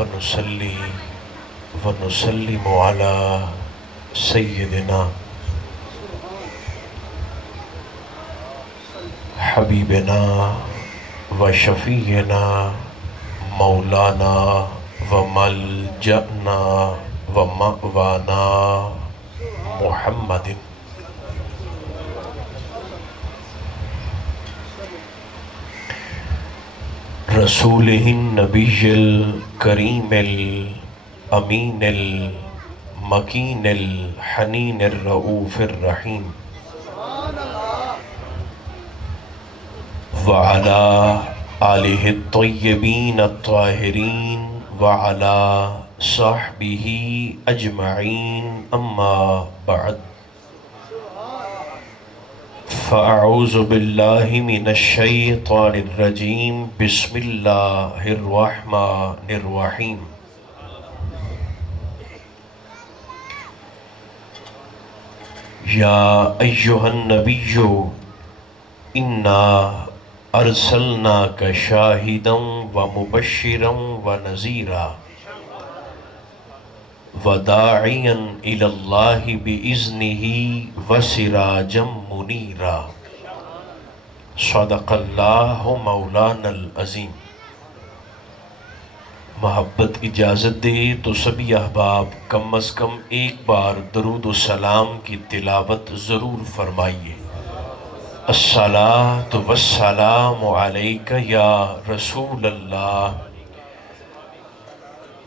ونصلي ونسلم على سيدنا حبيبنا وشفيعنا مولانا وملجأنا ومأوانا محمد رسوله النبي الكريم الأمين المكين الحنين الرؤوف الرحيم وعلى آله الطيبين الطاهرين وعلى صحبه أجمعين أما بعد فأعوذ بالله من الشيطان الرجيم بسم الله الرحمن الرحيم يا أيها النبي إنا أرسلناك شاهدا ومبشرا ونذيرا وداعيا إلى الله بإذنه وسراجا منيرا صدق الله مولانا العظيم۔ محبت اجازت دے تو سبھی احباب کم از کم ایک بار درود و سلام کی تلاوت ضرور فرمائیے۔ الصلاۃ والسلام علیک یا رسول اللہ۔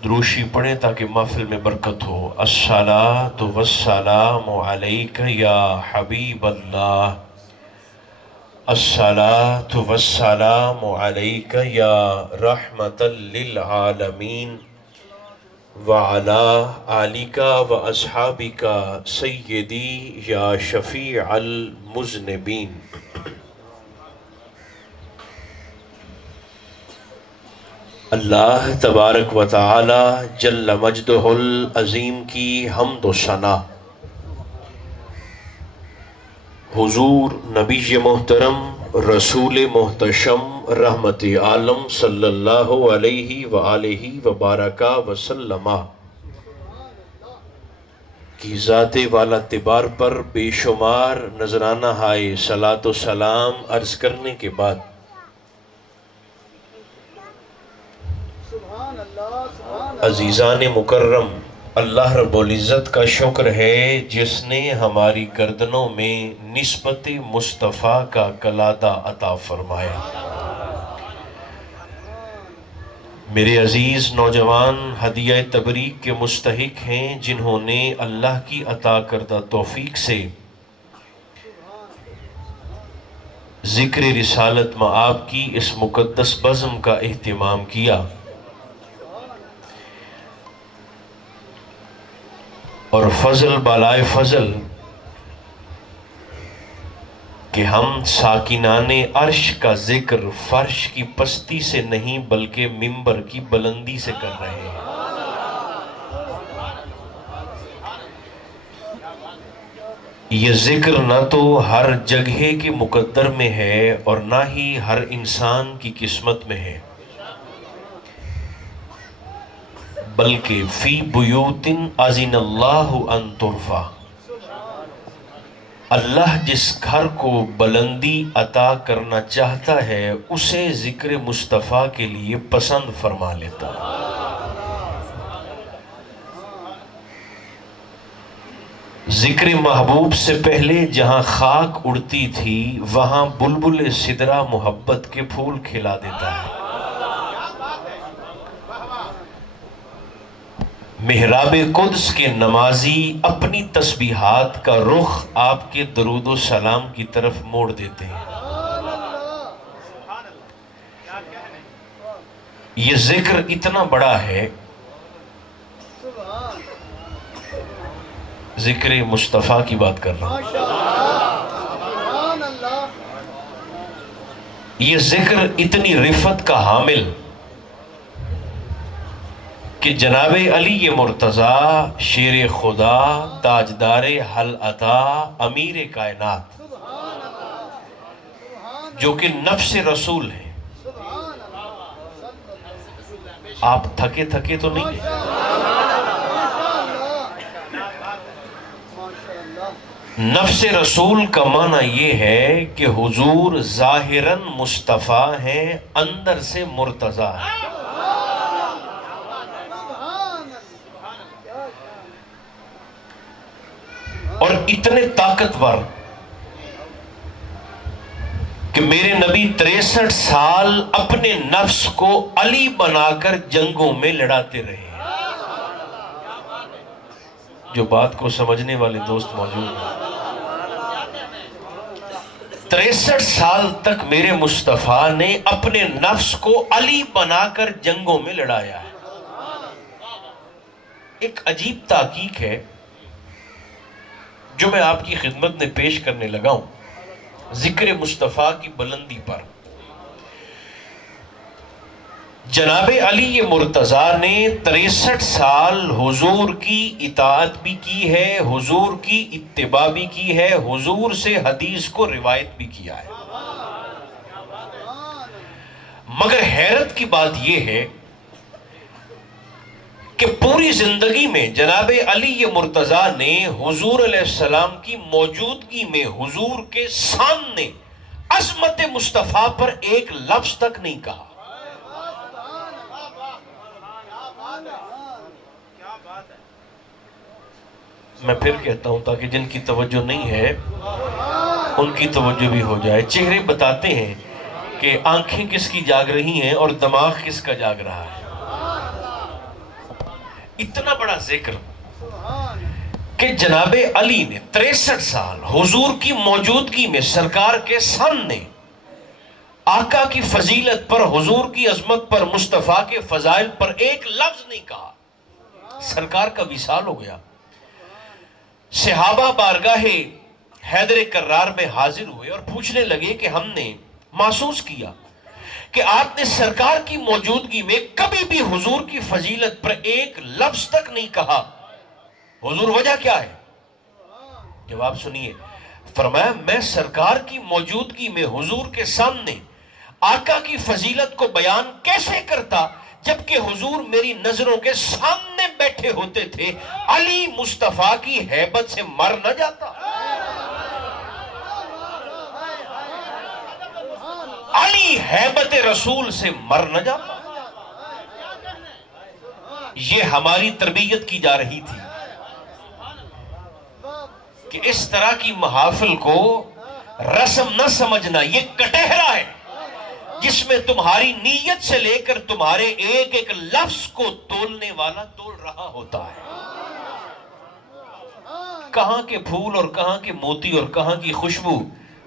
دروشی پڑھیں تاکہ محفل میں برکت ہو۔ الصلاۃ والسلام علیک یا حبیب اللہ، الصلاۃ والسلام علیک یا رحمت للعالمین وعلی آلک واصحابک سیدی یا شفیع المذنبین۔ اللہ تبارک و تعالی جل مجدہ العظیم کی حمد و ثنا، حضور نبی محترم رسول محتشم رحمت عالم صلی اللہ علیہ وآلہ وبارک وسلم کی ذات والا تبار پر بے شمار نذرانہ ہائے صلاۃ و سلام عرض کرنے کے بعد عزیزان مکرم، اللہ رب العزت کا شکر ہے جس نے ہماری گردنوں میں نسبت مصطفیٰ کا کلادہ عطا فرمایا۔ میرے عزیز نوجوان ہدیہ تبریک کے مستحق ہیں جنہوں نے اللہ کی عطا کردہ توفیق سے ذکر رسالت مآب کی اس مقدس بزم کا اہتمام کیا، اور فضل بالائے فضل کہ ہم ساکنان عرش کا ذکر فرش کی پستی سے نہیں بلکہ منبر کی بلندی سے کر رہے ہیں۔ یہ ذکر نہ تو ہر جگہ کے مقدر میں ہے اور نہ ہی ہر انسان کی قسمت میں ہے، بلکہ فی بیوت اذن اللہ ان ترفع، اللہ جس گھر کو بلندی عطا کرنا چاہتا ہے اسے ذکر مصطفیٰ کے لیے پسند فرما لیتا ہے۔ ذکر محبوب سے پہلے جہاں خاک اڑتی تھی وہاں بلبل سدرہ محبت کے پھول کھلا دیتا ہے۔ محراب قدس کے نمازی اپنی تسبیحات کا رخ آپ کے درود و سلام کی طرف موڑ دیتے ہیں۔ یہ ذکر اتنا بڑا ہے، ذکر مصطفیٰ کی بات کر رہا ہوں، یہ ذکر اتنی رفت کا حامل کہ جناب علی مرتضیٰ شیر خدا تاجدار حل عطا امیر کائنات جو کہ نفس رسول ہے، آپ تھکے تھکے تو نہیں ہیں؟ نفس رسول کا معنی یہ ہے کہ حضور ظاہراً مصطفیٰ ہیں، اندر سے مرتضیٰ ہیں۔ اور اتنے طاقتور کہ میرے نبی 63 سال اپنے نفس کو علی بنا کر جنگوں میں لڑاتے رہے ہیں۔ جو بات کو سمجھنے والے دوست موجود ہیں، 63 سال تک میرے مصطفیٰ نے اپنے نفس کو علی بنا کر جنگوں میں لڑایا ہے۔ ایک عجیب تحقیق ہے جو میں آپ کی خدمت میں پیش کرنے لگا ہوں ذکر مصطفیٰ کی بلندی پر۔ جناب علی مرتضیٰ نے 63 سال حضور کی اطاعت بھی کی ہے، حضور کی اتباع بھی کی ہے، حضور سے حدیث کو روایت بھی کیا ہے۔ مگر حیرت کی بات یہ ہے کہ پوری زندگی میں جناب علی مرتضیٰ نے حضور علیہ السلام کی موجودگی میں حضور کے سامنے عظمت مصطفیٰ پر ایک لفظ تک نہیں کہا۔ میں پھر کہتا ہوں تاکہ جن کی توجہ نہیں ہے ان کی توجہ بھی ہو جائے۔ چہرے بتاتے ہیں کہ آنکھیں کس کی جاگ رہی ہیں اور دماغ کس کا جاگ رہا ہے۔ اتنا بڑا ذکر کہ جناب علی نے 63 سال حضور کی موجودگی میں سرکار کے سامنے آقا کی فضیلت پر، حضور کی عظمت پر، مصطفیٰ کے فضائل پر ایک لفظ نہیں کہا۔ سرکار کا وصال ہو گیا، صحابہ بارگاہ حیدر کرار میں حاضر ہوئے اور پوچھنے لگے کہ ہم نے محسوس کیا کہ آپ نے سرکار کی موجودگی میں کبھی بھی حضور کی فضیلت پر ایک لفظ تک نہیں کہا، حضور وجہ کیا ہے؟ جواب سنیے، فرمایا میں سرکار کی موجودگی میں حضور کے سامنے آقا کی فضیلت کو بیان کیسے کرتا جبکہ حضور میری نظروں کے سامنے بیٹھے ہوتے تھے۔ علی مصطفیٰ کی ہیبت سے مر نہ جاتا، علی ہیبت رسول سے مر نہ جاتا۔ یہ ہماری تربیت کی جا رہی تھی کہ اس طرح کی محافل کو رسم نہ سمجھنا، یہ کٹہرا ہے جس میں تمہاری نیت سے لے کر تمہارے ایک ایک لفظ کو تولنے والا تول رہا ہوتا ہے۔ کہاں کے پھول اور کہاں کے موتی اور کہاں کی خوشبو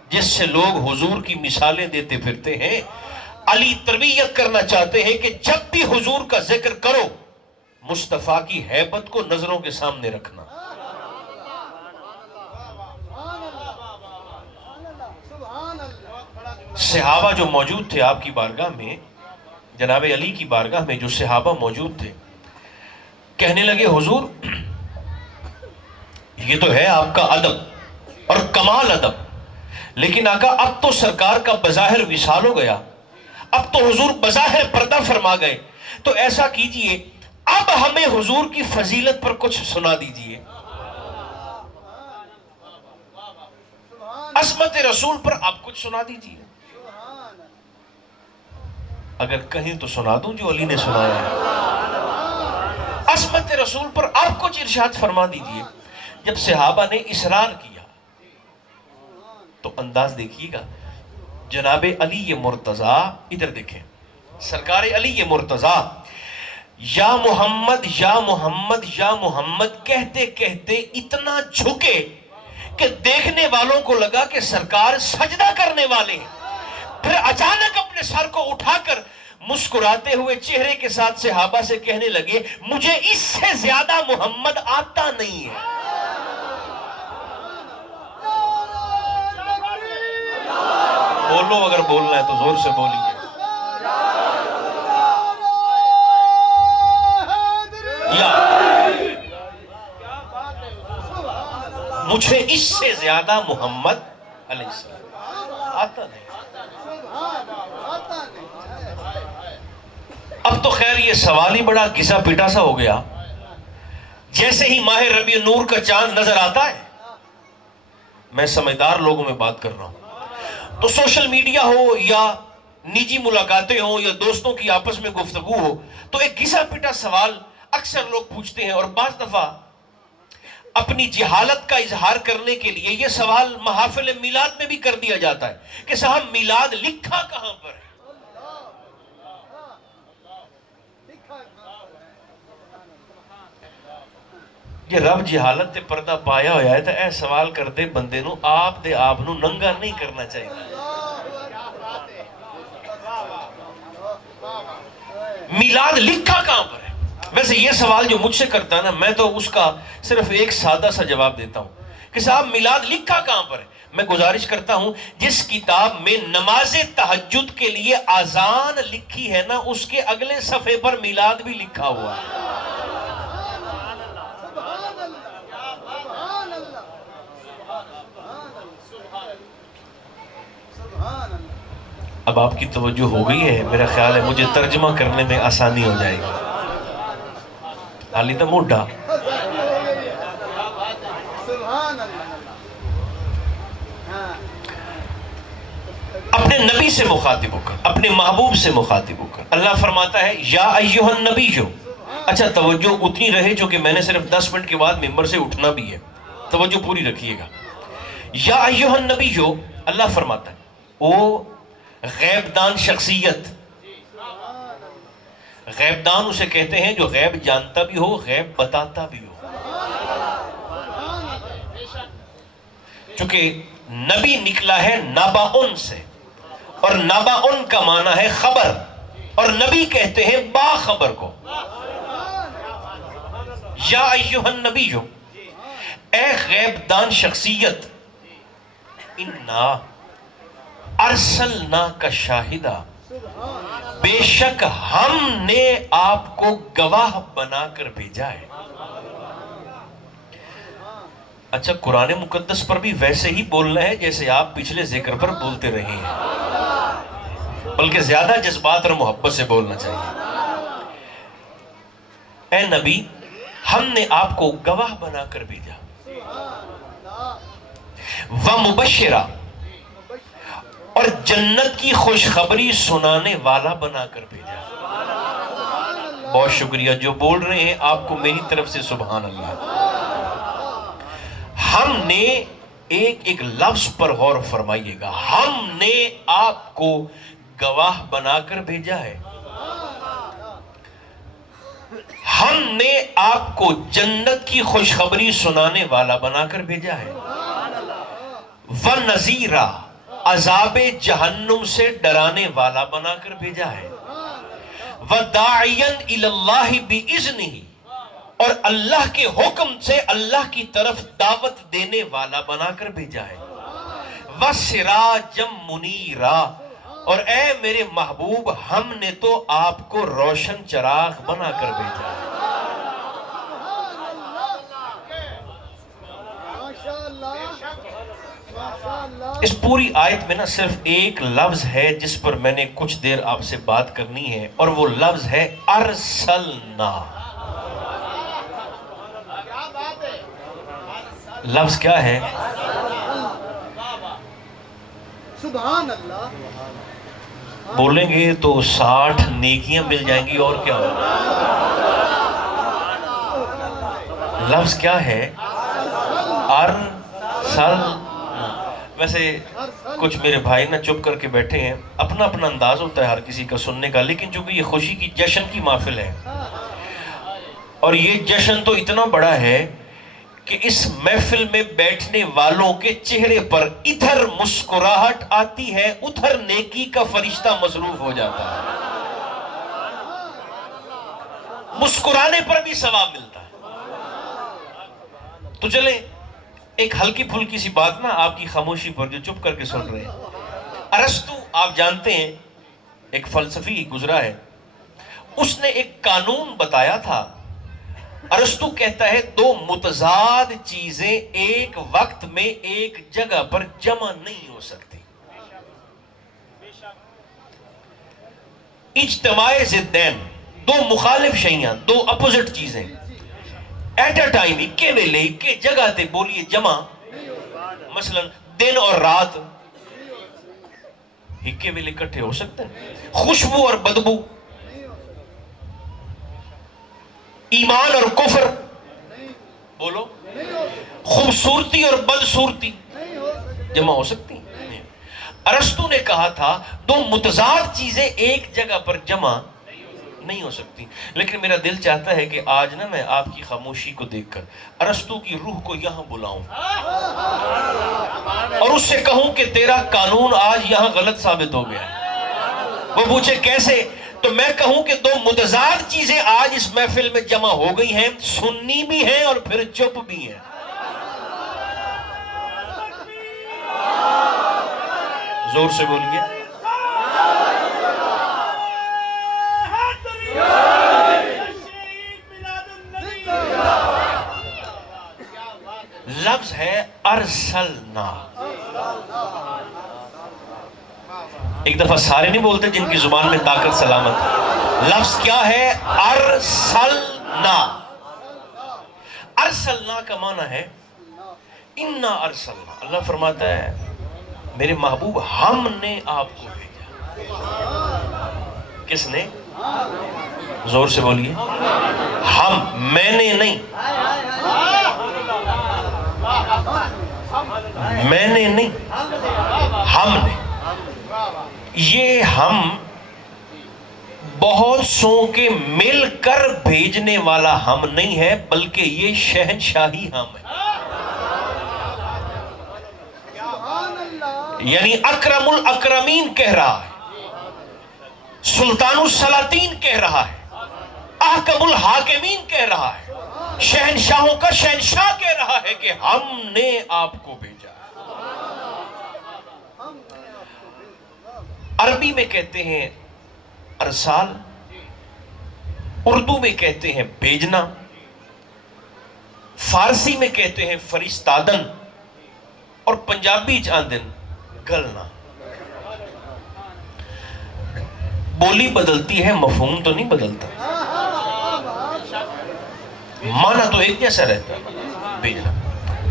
جس سے لوگ حضور کی مثالیں دیتے پھرتے ہیں۔ علی تربیت کرنا چاہتے ہیں کہ جب بھی حضور کا ذکر کرو مصطفیٰ کی ہیبت کو نظروں کے سامنے رکھنا۔ صحابہ جو موجود تھے آپ کی بارگاہ میں، جناب علی کی بارگاہ میں جو صحابہ موجود تھے، کہنے لگے حضور یہ تو ہے آپ کا ادب اور کمال ادب، لیکن آقا اب تو سرکار کا بظاہر وصال ہو گیا، اب تو حضور بظاہر پردہ فرما گئے، تو ایسا کیجئے اب ہمیں حضور کی فضیلت پر کچھ سنا دیجئے، عظمت رسول پر آپ کچھ سنا دیجئے۔ اگر کہیں تو سنا دوں جو علی نے سنایا ہے، عظمت رسول پر آپ کچھ ارشاد فرما دیجئے۔ جب صحابہ نے اصرار کیا تو انداز دیکھیے گا، جناب علی مرتضیٰ ادھر دیکھیں، سرکار علی مرتضیٰ یا محمد یا محمد یا محمد کہتے کہتے اتنا جھکے کہ دیکھنے والوں کو لگا کہ سرکار سجدہ کرنے والے ہیں۔ پھر اچانک اپنے سر کو اٹھا کر مسکراتے ہوئے چہرے کے ساتھ صحابہ سے کہنے لگے مجھے اس سے زیادہ محمد آتا نہیں ہے۔ بولو اگر بولنا ہے تو زور سے بولیے۔ مجھے اس سے زیادہ محمد علیہ السلام آتا نہیں۔ اب تو خیر یہ سوال ہی بڑا گھسا پیٹا سا ہو گیا. جیسے ہی ماہ ربیع نور کا چاند نظر آتا ہے، میں سمجھدار لوگوں میں بات کر رہا ہوں، تو سوشل میڈیا ہو یا نجی ملاقاتیں ہوں یا دوستوں کی آپس میں گفتگو ہو، تو ایک گھسا پیٹا سوال اکثر لوگ پوچھتے ہیں، اور بعض دفعہ اپنی جہالت کا اظہار کرنے کے لیے یہ سوال محافل میلاد میں بھی کر دیا جاتا ہے کہ صاحب میلاد لکھا کہاں پر ہے؟ یہ رب جہالت تے پردہ پایا ہویا ہے، تو اے سوال کردے بندے نو آپ دے آپ نو ننگا نہیں کرنا چاہیے. میلاد لکھا کہاں پر ہے؟ ویسے یہ سوال جو مجھ سے کرتا ہے نا، میں تو اس کا صرف ایک سادہ سا جواب دیتا ہوں کہ صاحب میلاد لکھا کہاں پر ہے. میں گزارش کرتا ہوں جس کتاب میں نماز تہجد کے لیے اذان لکھی ہے نا، اس کے اگلے صفحے پر میلاد بھی لکھا ہوا ہے. اب آپ کی توجہ ہو گئی ہے، میرا خیال ہے مجھے ترجمہ کرنے میں آسانی ہو جائے گی. حالی تو موڈا اپنے نبی سے مخاطب ہو کر، اپنے محبوب سے مخاطب ہو کر اللہ فرماتا ہے یا ایھا النبی. اچھا توجہ اتنی رہے جو کہ میں نے صرف 10 منٹ کے بعد ممبر سے اٹھنا بھی ہے، توجہ پوری رکھیے گا. یا ایھا النبی، اللہ فرماتا ہے او غیب دان شخصیت. غیب دان اسے کہتے ہیں جو غیب جانتا بھی ہو، غیب بتاتا بھی ہو. چونکہ نبی نکلا ہے نبأن سے، اور نبأن کا معنی ہے خبر، اور نبی کہتے ہیں باخبر کو. یا ایھا النبی، اے غیب دان شخصیت، انا ارسلناک شاہدا، بے شک ہم نے آپ کو گواہ بنا کر بھیجا ہے. اچھا قرآن مقدس پر بھی ویسے ہی بولنا ہے جیسے آپ پچھلے ذکر پر بولتے رہے ہیں، بلکہ زیادہ جذبات اور محبت سے بولنا چاہیے. اے نبی، ہم نے آپ کو گواہ بنا کر بھیجا، ومبشرا، اور جنت کی خوشخبری سنانے والا بنا کر بھیجا. بہت شکریہ جو بول رہے ہیں آپ کو میری طرف سے سبحان اللہ. ہم نے ایک لفظ پر غور فرمائیے گا، ہم نے آپ کو گواہ بنا کر بھیجا ہے، ہم نے آپ کو جنت کی خوشخبری سنانے والا بنا کر بھیجا ہے، وَنَذِيرًا، عذاب جہنم سے ڈرانے والا بنا کر بھیجا ہے، وَدَاعِيًا إِلَى اللَّهِ بِإِذْنِهِ، اور اللہ کے حکم سے اللہ کی طرف دعوت دینے والا بنا کر بھیجا ہے، وَسِرَاجًا مُنِيرًا، اور اے میرے محبوب ہم نے تو آپ کو روشن چراغ بنا کر بھیجا ہے. اس پوری آیت میں نا صرف ایک لفظ ہے جس پر میں نے کچھ دیر آپ سے بات کرنی ہے، اور وہ لفظ ہے ارسلنا. لفظ کیا ہے؟ سبحان اللہ. بولیں گے تو 60 نیکیاں مل جائیں گی، اور کیا ہوگا. لفظ کیا ہے؟ ارسلنا. ویسے کچھ میرے بھائی نا چپ کر کے بیٹھے ہیں، اپنا اپنا انداز ہوتا ہے ہر کسی کا سننے کا، لیکن چونکہ یہ خوشی کی جشن کی محفل ہے، اور یہ جشن تو اتنا بڑا ہے کہ اس محفل میں بیٹھنے والوں کے چہرے پر ادھر مسکراہٹ آتی ہے، ادھر نیکی کا فرشتہ مصروف ہو جاتا ہے. مسکرانے پر بھی ثواب ملتا ہے. تو چلیں ایک ہلکی پھلکی سی بات نا آپ کی خاموشی پر جو چپ کر کے سن رہے ہیں. ارسطو آپ جانتے ہیں ایک فلسفی گزرا ہے، اس نے ایک قانون بتایا تھا. ارسطو کہتا ہے 2 متضاد چیزیں ایک وقت میں ایک جگہ پر جمع نہیں ہو سکتی. اجتماع ضدین، دو مخالف شیئاں، دو اپوزٹ چیزیں ایٹ اے ٹائم اکے ویلے اکے جگہ تے بولیے جمع، مثلا دن اور رات اکے ویلے کٹھے ہو سکتے ہیں؟ خوشبو اور بدبو، ایمان اور کفر، بولو، خوبصورتی اور بدصورتی جمع ہو سکتی ہیں؟ ارسطو نے کہا تھا دو متضاد چیزیں ایک جگہ پر جمع نہیں ہو سکتی. لیکن میرا دل چاہتا ہے کہ آج نا میں آپ کی خاموشی کو دیکھ کر ارسطو کی روح کو یہاں بلاؤں اور اس سے کہوں کہ تیرا قانون آج یہاں غلط ثابت ہو گیا ہے. وہ پوچھے کیسے؟ تو میں کہوں کہ دو متضاد چیزیں آج اس محفل میں جمع ہو گئی ہیں، سنی بھی ہیں اور پھر چپ بھی ہیں. زور سے بولیے. لفظ ہے ارسلنا. ایک دفعہ سارے نہیں بولتے جن کی زبان میں طاقت سلامت. لفظ کیا ہے؟ ارسلنا. ارسلنا کا معنی ہے انا ارسلنا. اللہ فرماتا ہے میرے محبوب ہم نے آپ کو بھیجا. کس نے؟ زور سے بولیے. ہم، میں نے نہیں، میں نے نہیں، ہم نے. یہ ہم بہت سو کے مل کر بھیجنے والا ہم نہیں ہے، بلکہ یہ شہنشاہی ہم ہے. یعنی اکرم الاکرمین کہہ رہا ہے، سلطان السلاطین کہہ رہا ہے، احکم الحاکمین کہہ رہا ہے، شہنشاہوں کا شہنشاہ کہہ رہا ہے کہ ہم نے آپ کو بھیجا. عربی میں کہتے ہیں ارسال، اردو میں کہتے ہیں بھیجنا، فارسی میں کہتے ہیں فرستادن، اور پنجابی چاندن گلنا. بولی بدلتی ہے، مفہوم تو نہیں بدلتا، معنی تو ایک جیسا رہتا ہے. بھیجنا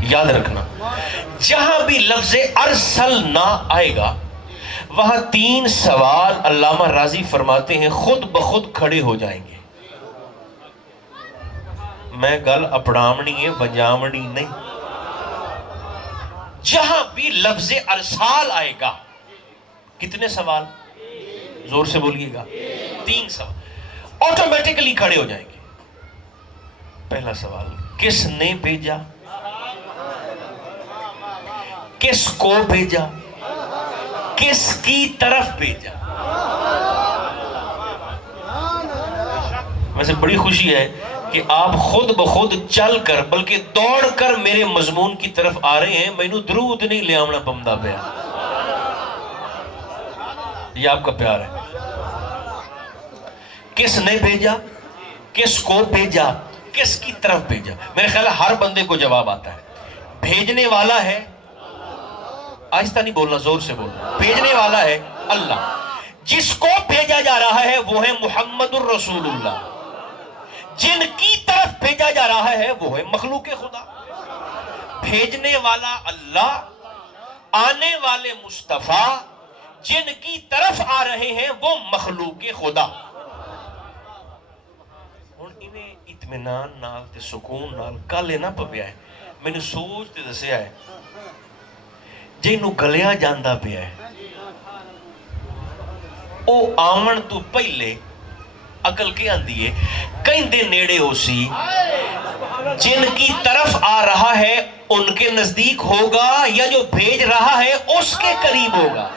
یاد رکھنا، جہاں بھی لفظ ارسلنا آئے گا وہاں تین سوال علامہ راضی فرماتے ہیں خود بخود کھڑے ہو جائیں گے. میں گل اپڑامنی ہے، بنجامنی نہیں. جہاں بھی لفظ ارسال آئے گا کتنے سوال؟ زور سے بولیے گا. تین سوال آٹومیٹکلی کھڑے ہو جائیں گے. پہلا سوال، کس نے بھیجا؟ کس کو بھیجا؟ کس کی طرف بھیجا؟ ویسے بڑی خوشی ہے کہ آپ خود بخود چل کر بلکہ دوڑ کر میرے مضمون کی طرف آ رہے ہیں. مینوں درود نہیں لے آمنا پمدا پیا. یہ آپ کا پیار ہے. کس نے بھیجا، کس کو بھیجا، کس کی طرف بھیجا. میرے خیال ہے ہر بندے کو جواب آتا ہے. بھیجنے والا ہے، آہستہ نہیں بولنا، زور سے بولنا. بھیجنے والا ہے اللہ. جس کو بھیجا جا رہا ہے وہ ہے محمد الرسول اللہ. جن کی طرف بھیجا جا رہا ہے وہ ہے مخلوق خدا. بھیجنے والا اللہ، آنے والے مصطفیٰ، جن کی طرف آ رہے ہیں وہ مخلوق خدا. ہن انہیں اطمینان نال تے سکون نال کالے نہ پویا ہے. میں نے سوچ تے دسیا ہے جنوں گلیا جاندا پیا ہے او آمن تو پہلے عقل کے آندی ہے کہندے نیڑے ہو سی. جن کی طرف آ رہا ہے ان کے نزدیک ہوگا یا جو بھیج رہا ہے اس کے قریب ہوگا.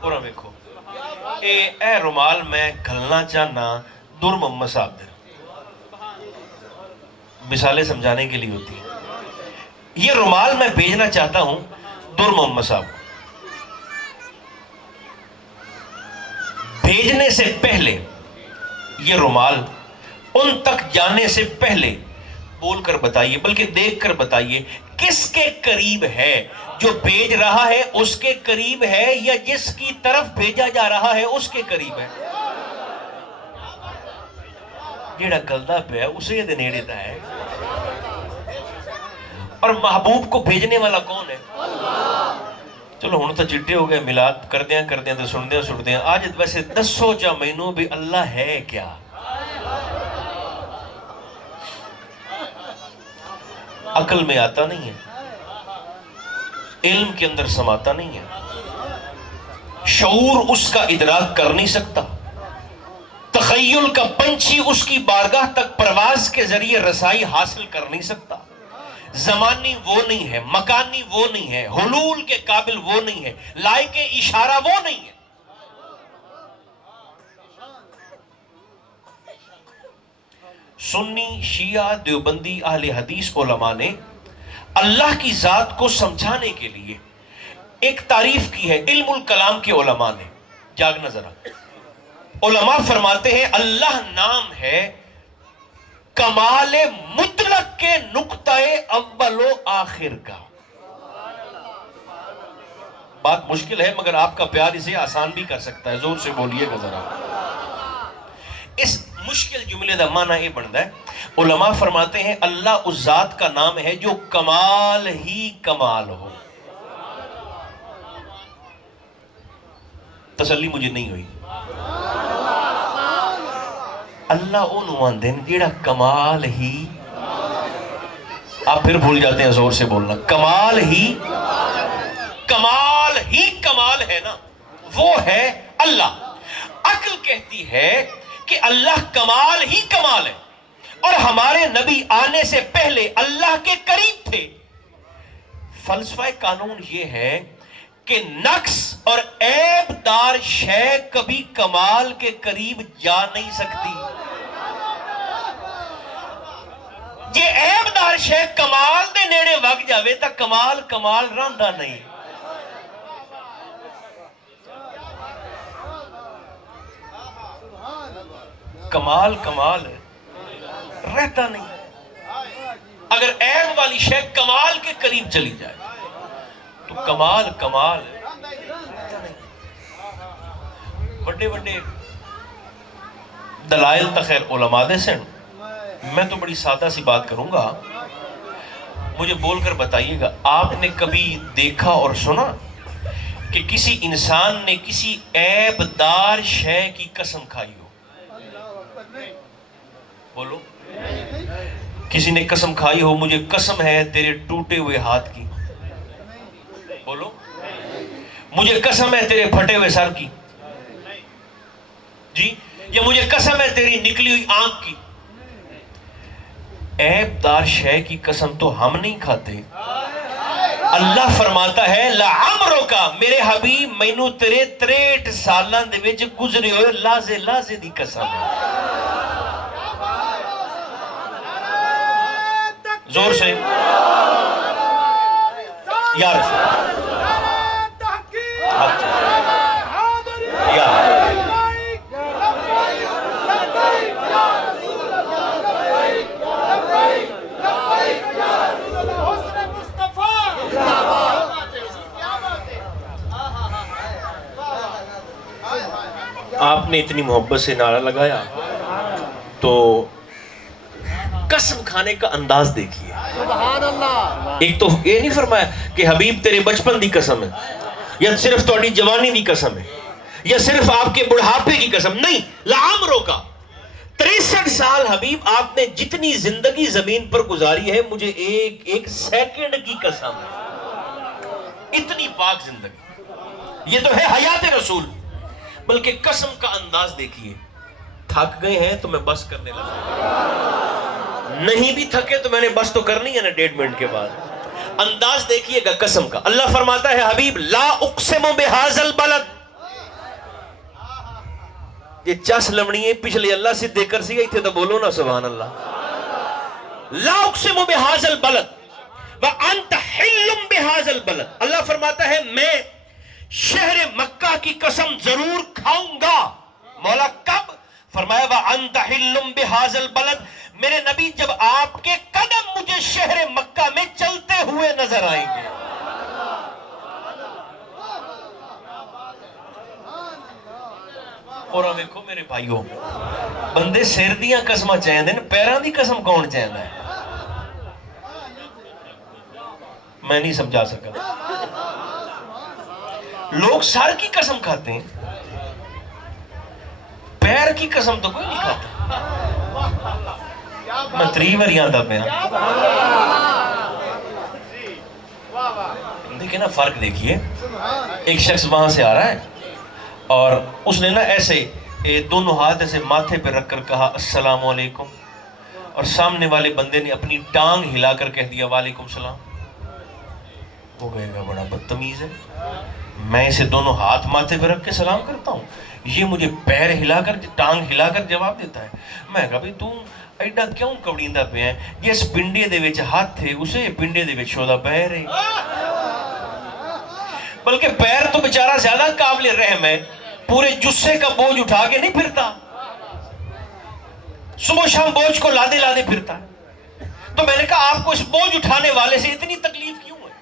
اور دیکھو اے رومال میں گھلنا چاہنا دور محمد صاحب دے مثالیں سمجھانے کے لیے ہوتی ہیں. یہ رومال میں بھیجنا چاہتا ہوں دور محمد صاحب کو. بھیجنے سے پہلے یہ رومال ان تک جانے سے پہلے بول کر بتائیے بلکہ دیکھ کر بتائیے کس کے قریب ہے؟ جو بھیج رہا ہے اس کے قریب ہے یا جس کی طرف بھیجا جا رہا ہے اس کے قریب ہے؟ جیڑا گلدا پہ اسے دے نیڑے دا ہے. اور محبوب کو بھیجنے والا کون ہے؟ چلو ہن تو چٹے ہو گئے میلاد کردیاں تو سندیاں آج ویسے دسو جا مینوں بھی اللہ ہے کیا؟ عقل میں آتا نہیں ہے، علم کے اندر سماتا نہیں ہے، شعور اس کا ادراک کر نہیں سکتا، تخیل کا پنچھی اس کی بارگاہ تک پرواز کے ذریعے رسائی حاصل کر نہیں سکتا، زمانی وہ نہیں ہے، مکانی وہ نہیں ہے، حلول کے قابل وہ نہیں ہے، لائق اشارہ وہ نہیں ہے. سنی، شیعہ، دیوبندی، اہل حدیث علماء نے اللہ کی ذات کو سمجھانے کے لیے ایک تعریف کی ہے. علم الکلام کے علماء نے، جاگنا ذرا، علماء فرماتے ہیں اللہ نام ہے کمال مطلق کے نقطہ اول و آخر کا. بات مشکل ہے مگر آپ کا پیار اسے آسان بھی کر سکتا ہے. زور سے بولیے گا ذرا. اس مشکل جملے دا معنی یہ بنتا ہے، علماء فرماتے ہیں اللہ اس ذات کا نام ہے جو کمال ہی کمال ہو. تسلی مجھے نہیں ہوئی. اللہ او نوان دین جیڑا کمال ہی، آپ پھر بھول جاتے ہیں زور سے بولنا، کمال ہی کمال ہے نا، وہ ہے اللہ. عقل کہتی ہے کہ اللہ کمال ہی کمال ہے اور ہمارے نبی آنے سے پہلے اللہ کے قریب تھے. فلسفہ قانون یہ ہے کہ نقص اور عیب دار شے کبھی کمال کے قریب جا نہیں سکتی. یہ عیب دار شے کمال دے نیڑے وگ جاوے تا کمال رہندا نہیں. کمال رہتا نہیں. اگر عیب والی شے کمال کے قریب چلی جائے تو کمال بڑے دلائل تا خیر علماء دے سن. میں تو بڑی سادہ سی بات کروں گا، مجھے بول کر بتائیے گا، آپ نے کبھی دیکھا اور سنا کہ کسی انسان نے کسی عیب دار شے کی قسم کھائی ہو؟ بولو. کسی نے قسم کھائی ہو مجھے قسم ہے تیرے ٹوٹے ہوئے ہاتھ کی؟ بولو. مجھے قسم ہے تیرے پھٹے ہوئے سر کی؟ جی. یا مجھے قسم ہے تیری نکلی ہوئی آنکھ کی؟ عیب دار شے کی قسم تو ہم نہیں کھاتے. اللہ فرماتا ہے لعمرک میرے حبیب مینوں تیرے 63 سالاں دے وچ گزرے ہوئے لازے دی قسم ہے. زور سے یا رسول یا آپ نے اتنی محبت سے نعرہ لگایا تو قسم کھانے کا انداز دیکھیے. ایک تو یہ نہیں فرمایا کہ حبیب تیرے بچپن دی قسم ہے یا صرف تھوڑی جوانی دی قسم ہے یا صرف آپ کے بڑھاپے کی قسم. نہیں، لعمرک 63 سال حبیب آپ نے جتنی زندگی زمین پر گزاری ہے مجھے ایک سیکنڈ کی قسم ہے. اتنی پاک زندگی، یہ تو ہے حیات رسول. بلکہ قسم کا انداز دیکھیے. تھک گئے ہیں تو میں بس کرنے لگا، نہیں بھی تھکے تو میں نے بس تو کرنی ہے نا 1.5 منٹ کے بعد. انداز دیکھیے گا قسم کا. اللہ فرماتا ہے حبیب لا اقسم بہذا البلد. یہ چس لمنی ہے پچھلے اللہ سے دے کر سی تھے تو بولو نا سبحان اللہ. لا اقسم بہذا البلد وانت حل بہذا البلد. اللہ فرماتا ہے میں شہر مکہ کی قسم ضرور کھاؤں گا. مولا کب؟ فرمایا وَأَنْتَ حِلٌّ بِهَذَا الْبَلَدِ. میرے نبی جب آپ کے قدم اور ویکھو میرے بھائیو، بندے سر دیاں قسماں چاہندے نے، پیراں دی قسم کون چاہندا ہے؟ میں نہیں سمجھا سکا۔ لوگ سر کی قسم کھاتے ہیں، پیر کی قسم تو کوئی نہیں کھاتا۔ میں 3 بار یاد پیا۔ دیکھیں نا فرق دیکھیے، ایک شخص وہاں سے آ رہا ہے اور اس نے نا ایسے دونوں ہاتھ ایسے ماتھے پہ رکھ کر کہا السلام علیکم، اور سامنے والے بندے نے اپنی ٹانگ ہلا کر کہہ دیا وعلیکم السلام۔ وہ کہے گا بڑا بدتمیز ہے، میں اسے دونوں ہاتھ ماتھے پہ رکھ کے سلام کرتا ہوں، یہ مجھے پیر ہلا کر ٹانگ ہلا کر جواب دیتا ہے۔ میں کہا بھئی تو ایڈا کیوں کبڑیندہ پہ ہیں؟ جس پنڈے دے وچ ہاتھ تھے اسے پنڈے دے وچ شودا پیر ہے، بلکہ پیر تو بیچارہ زیادہ قابل رحم ہے، پورے جسے کا بوجھ اٹھا کے نہیں پھرتا، صبح شام بوجھ کو لادے لادے پھرتا ہے۔ تو میں نے کہا آپ کو اس بوجھ اٹھانے والے سے اتنی تکلیف کیوں ہے؟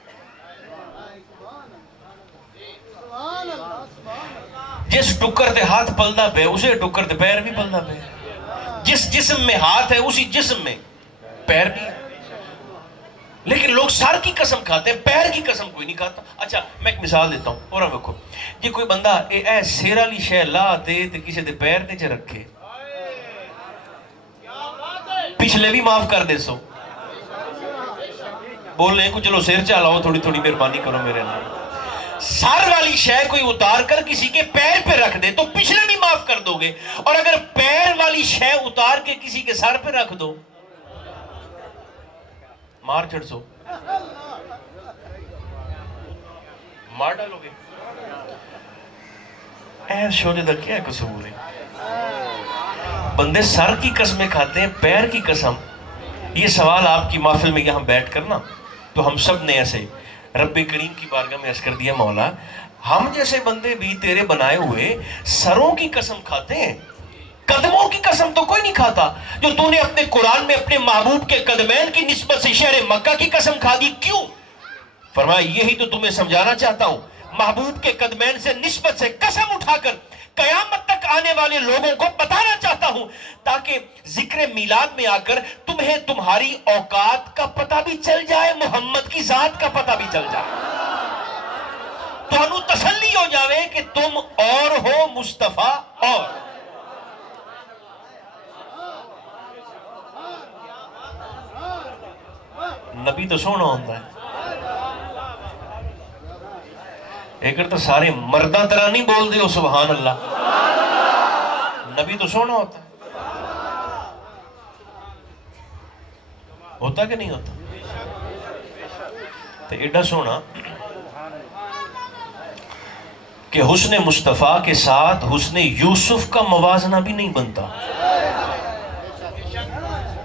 جس ٹکر تے ہاتھ پلدا پہ اسے ٹکر تے پیر بھی پلدا پہ، جس جسم میں ہاتھ ہے اسی جسم میں پیر بھی ہے، لیکن لوگ سر کی قسم کھاتے ہیں، پیر کی قسم کوئی نہیں کھاتا۔ اچھا میں ایک مثال دیتا ہوں، اور دیکھو جی کوئی بندہ اے سیر والی شے لا دے تے کسی دے پیر تے چ رکھے، پچھلے بھی معاف کر دے سو، بول رہے ہیں کچھ چلو سیر چلاؤ، تھوڑی تھوڑی مہربانی کرو میرے نام۔ سر والی شے کوئی اتار کر کسی کے پیر پہ رکھ دے تو پچھلے بھی معاف کر دو گے، اور اگر پیر والی شے اتار کے کسی کے سر پہ رکھ دو مار چھڑ سو، مار ڈالو گے۔ ایس شونے دا کیا قصور ہے؟ بندے سر کی قسمیں کھاتے ہیں، پیر کی قسم۔ یہ سوال آپ کی محفل میں یہاں بیٹھ کر نا تو ہم سب نے ایسے رب کریم کی بارگاہ میں عرض کر دیا مولا ہم جیسے بندے بھی تیرے بنائے ہوئے سروں کی قسم کھاتے ہیں، قدموں کی قسم تو کوئی نہیں کھاتا۔ جو تو نے اپنے قرآن میں اپنے محبوب کے قدمین کی نسبت سے شہر مکہ کی قسم کھا دی، کیوں؟ فرمایا یہی تو تمہیں سمجھانا چاہتا ہوں، محبوب کے قدمین سے نسبت سے قسم اٹھا کر قیامت تک آنے والے لوگوں کو بتانا چاہتا ہوں، تاکہ ذکر میلاد میں آ کر تمہیں تمہاری اوقات کا پتہ بھی چل جائے، محمد کی ذات کا پتہ بھی چل جائے، تو انہوں تسلی ہو جاوے کہ تم اور ہو مصطفیٰ اور۔ نبی تو سونا ہوتا ہے، ایک تو سارے مردہ طرح نہیں بول دے ہو سبحان اللہ، نبی تو سونا ہوتا ہے، ہوتا کہ نہیں ہوتا؟ تو ایڈا سونا کہ حسن مصطفیٰ کے ساتھ حسن یوسف کا موازنہ بھی نہیں بنتا۔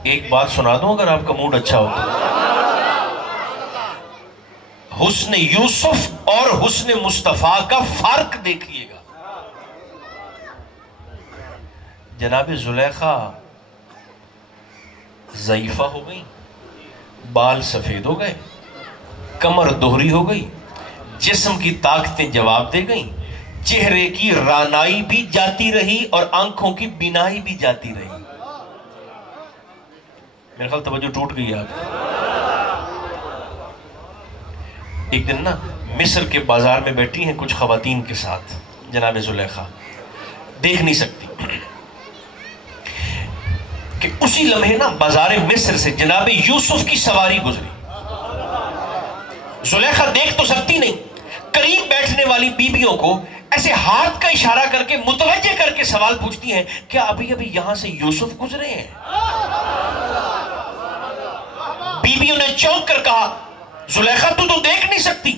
ایک بات سنا دوں اگر آپ کا موڈ اچھا ہوتا، حسن یوسف اور حسن مصطفیٰ کا فرق دیکھیے گا۔ جناب زلیخا ضعیفہ ہو گئی، بال سفید ہو گئے، کمر دوہری ہو گئی، جسم کی طاقتیں جواب دے گئیں، چہرے کی رانائی بھی جاتی رہی اور آنکھوں کی بینائی بھی جاتی رہی۔ میرے خیال توجہ ٹوٹ گئی آپ۔ ایک دن نا مصر کے بازار میں بیٹھی ہیں کچھ خواتین کے ساتھ جناب زلیخا، دیکھ نہیں سکتی کہ اسی لمحے نا بازار مصر سے جناب یوسف کی سواری گزری۔ زلیخا دیکھ تو سکتی نہیں، قریب بیٹھنے والی بیویوں کو ایسے ہاتھ کا اشارہ کر کے متوجہ کر کے سوال پوچھتی ہیں کیا ابھی ابھی یہاں سے یوسف گزرے ہیں؟ بیویوں نے چونک کر کہا زلیخا تو دیکھ نہیں سکتی،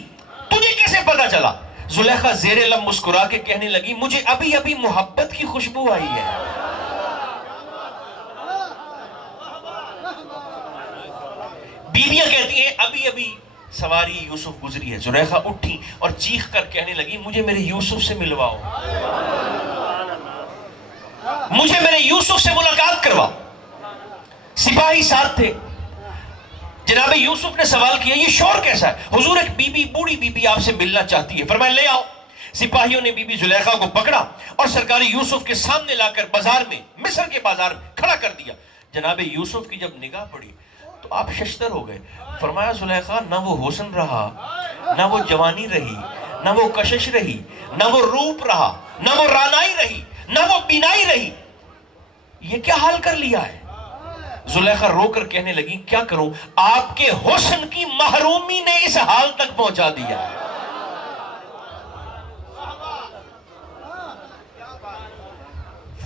تجھے کیسے پتا چلا؟ زلیخا زیر لب مسکرا کے کہنے لگی مجھے ابھی ابھی محبت کی خوشبو آئی ہے۔ بیویاں کہتی ہیں ابھی ابھی سواری یوسف گزری ہے۔ زلیخا اٹھی اور چیخ کر کہنے لگی مجھے میرے یوسف سے ملواؤ، مجھے میرے یوسف سے ملاقات کرواؤ۔ سپاہی ساتھ تھے، جناب یوسف نے سوال کیا یہ شور کیسا ہے؟ حضور ایک بی بی بوڑھی بی بی آپ سے ملنا چاہتی ہے۔ فرمایا لے آؤ۔ سپاہیوں نے بی بی زلیخا کو پکڑا اور سرکار یوسف کے سامنے لا کر بازار میں، مصر کے بازار میں کھڑا کر دیا۔ جناب یوسف کی جب نگاہ پڑی تو آپ ششدر ہو گئے۔ فرمایا زلیخا نہ وہ حسن رہا، نہ وہ جوانی رہی، نہ وہ کشش رہی، نہ وہ روپ رہا، نہ وہ رانائی رہی، نہ وہ بینائی رہی، یہ کیا حال کر لیا ہے؟ زلیخا رو کر کہنے لگی کیا کروں، آپ کے حسن کی محرومی نے اس حال تک پہنچا دیا ہے۔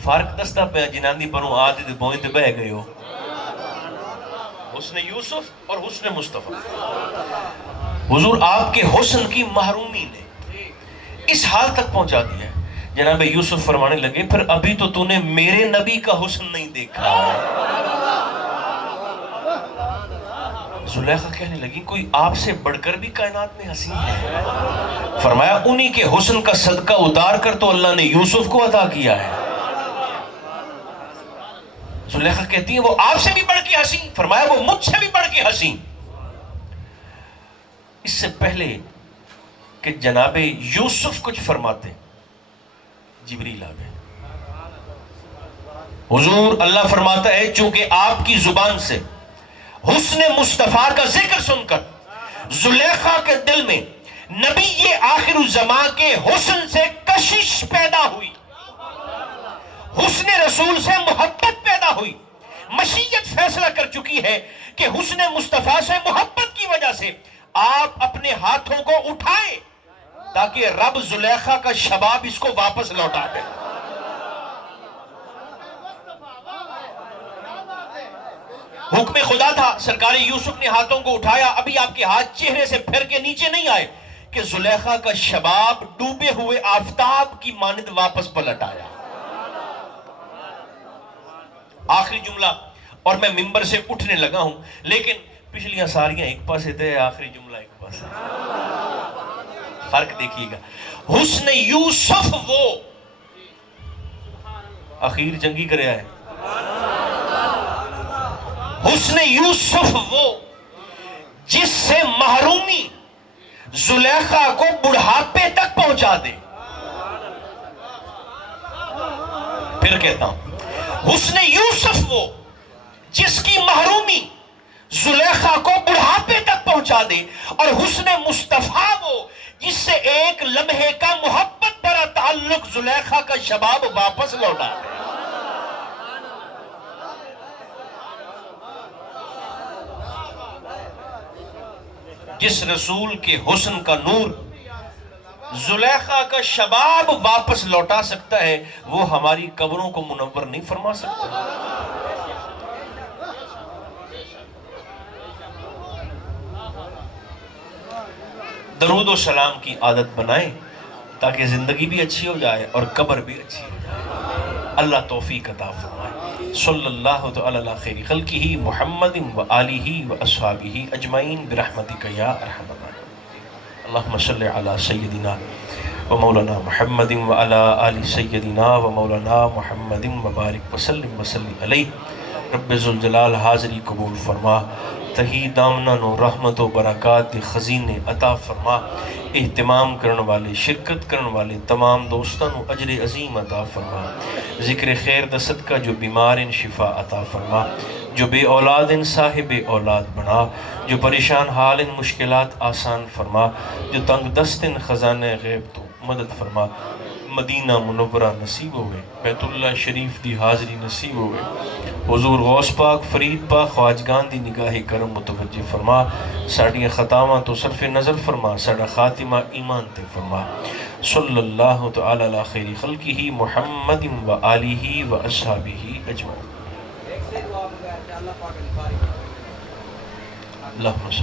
فارق دستہ پہ جناندی پروں آدھے دے بوئیں تے بہ گئے ہو، حسن یوسف اور حسن مصطفیٰ۔ حضور آپ کے حسن کی محرومی نے اس حال تک پہنچا دیا ہے۔ جناب یوسف فرمانے لگے پھر ابھی تو نے میرے نبی کا حسن نہیں دیکھا۔ زلیخا کہنے لگی کوئی آپ سے بڑھ کر بھی کائنات میں حسین ہے؟ فرمایا انہی کے حسن کا صدقہ اتار کر تو اللہ نے یوسف کو عطا کیا ہے۔ زلیخا کہتی ہے وہ آپ سے بھی بڑھ کے حسین؟ فرمایا وہ مجھ سے بھی بڑھ کے حسین۔ اس سے پہلے کہ جناب یوسف کچھ فرماتے جبریل آ گئے۔ حضور اللہ فرماتا ہے چونکہ آپ کی زبان سے حسن مصطفیٰ کا ذکر سن کر زلیخا کے دل میں نبی آخر الزمان کے حسن سے کشش پیدا ہوئی، حسن رسول سے محبت پیدا ہوئی۔ مشیت فیصلہ کر چکی ہے کہ حسن مصطفیٰ سے محبت کی وجہ سے آپ اپنے ہاتھوں کو اٹھائیں تاکہ رب زلیخا کا شباب اس کو واپس لوٹا دے۔ حکم خدا تھا، سرکار یوسف نے ہاتھوں کو اٹھایا، ابھی آپ کے ہاتھ چہرے سے پھر کے نیچے نہیں آئے کہ زلیخا کا شباب ڈوبے ہوئے آفتاب کی مانند واپس پلٹ آیا۔ آخری جملہ، اور میں ممبر سے اٹھنے لگا ہوں لیکن پچھلیاں ساریاں ایک پاس تھے، آخری جملہ ایک پاس ہے۔ فرق دیکھیے گا، حسن یوسف وہ اخیر جنگی کریا ہے، حسن یوسف وہ جس سے محرومی زلیخا کو بڑھاپے تک پہنچا دے۔ پھر کہتا ہوں حسن یوسف وہ جس کی محرومی زلیخا کو بڑھاپے تک پہنچا دے، اور حسن مصطفیٰ وہ جس سے ایک لمحے کا محبت بھرا تعلق زلیخا کا شباب واپس لوٹا دے۔ جس رسول کے حسن کا نور زلیخا کا شباب واپس لوٹا سکتا ہے وہ ہماری قبروں کو منور نہیں فرما سکتا۔ درود و سلام کی عادت بنائیں تاکہ زندگی بھی اچھی ہو جائے اور قبر بھی اچھی ہو جائے۔ اللہ توفیق عطا فرمائے۔ صلی اللہ تعالی علی خیر خلقہ محمد و آلہ و اصحابہ اجمعین برحمتک یا ارحم الراحمین۔ اللہم صلی علی سیدنا و مولانا محمد و علی آل سیدنا و مولانا محمد و بارک وسلم وسلم علیہ۔ رب ذوالجلال حاضری قبول فرما، تہی دامنان و رحمت و برکات خزینے عطا فرما، اہتمام کرن والے شرکت کرن والے تمام دوستان و اجر عظیم عطا فرما، ذکر خیر دا صدقہ جو بیمار ان شفا عطا فرما، جو بے اولاد ان صاحب اولاد بنا، جو پریشان حال ان مشکلات آسان فرما، جو تنگ دست ان خزانہ غیب تو مدد فرما، مدینہ منورہ نصیب ہوئے، بیت اللہ شریف دی حاضری نصیب ہوئے، حضور غوث پاک فرید پاک خواجگان دی نگاہ کرم متوجہ فرما، ساڑھیاں خطاواں تو صرف نظر فرما، ساڑھا خاتمہ ایمان تے فرما۔ صلی اللہ تعالی علی خیر خلقہ محمد و آلہ و اصحابہ اجمعین۔ اللہم صلی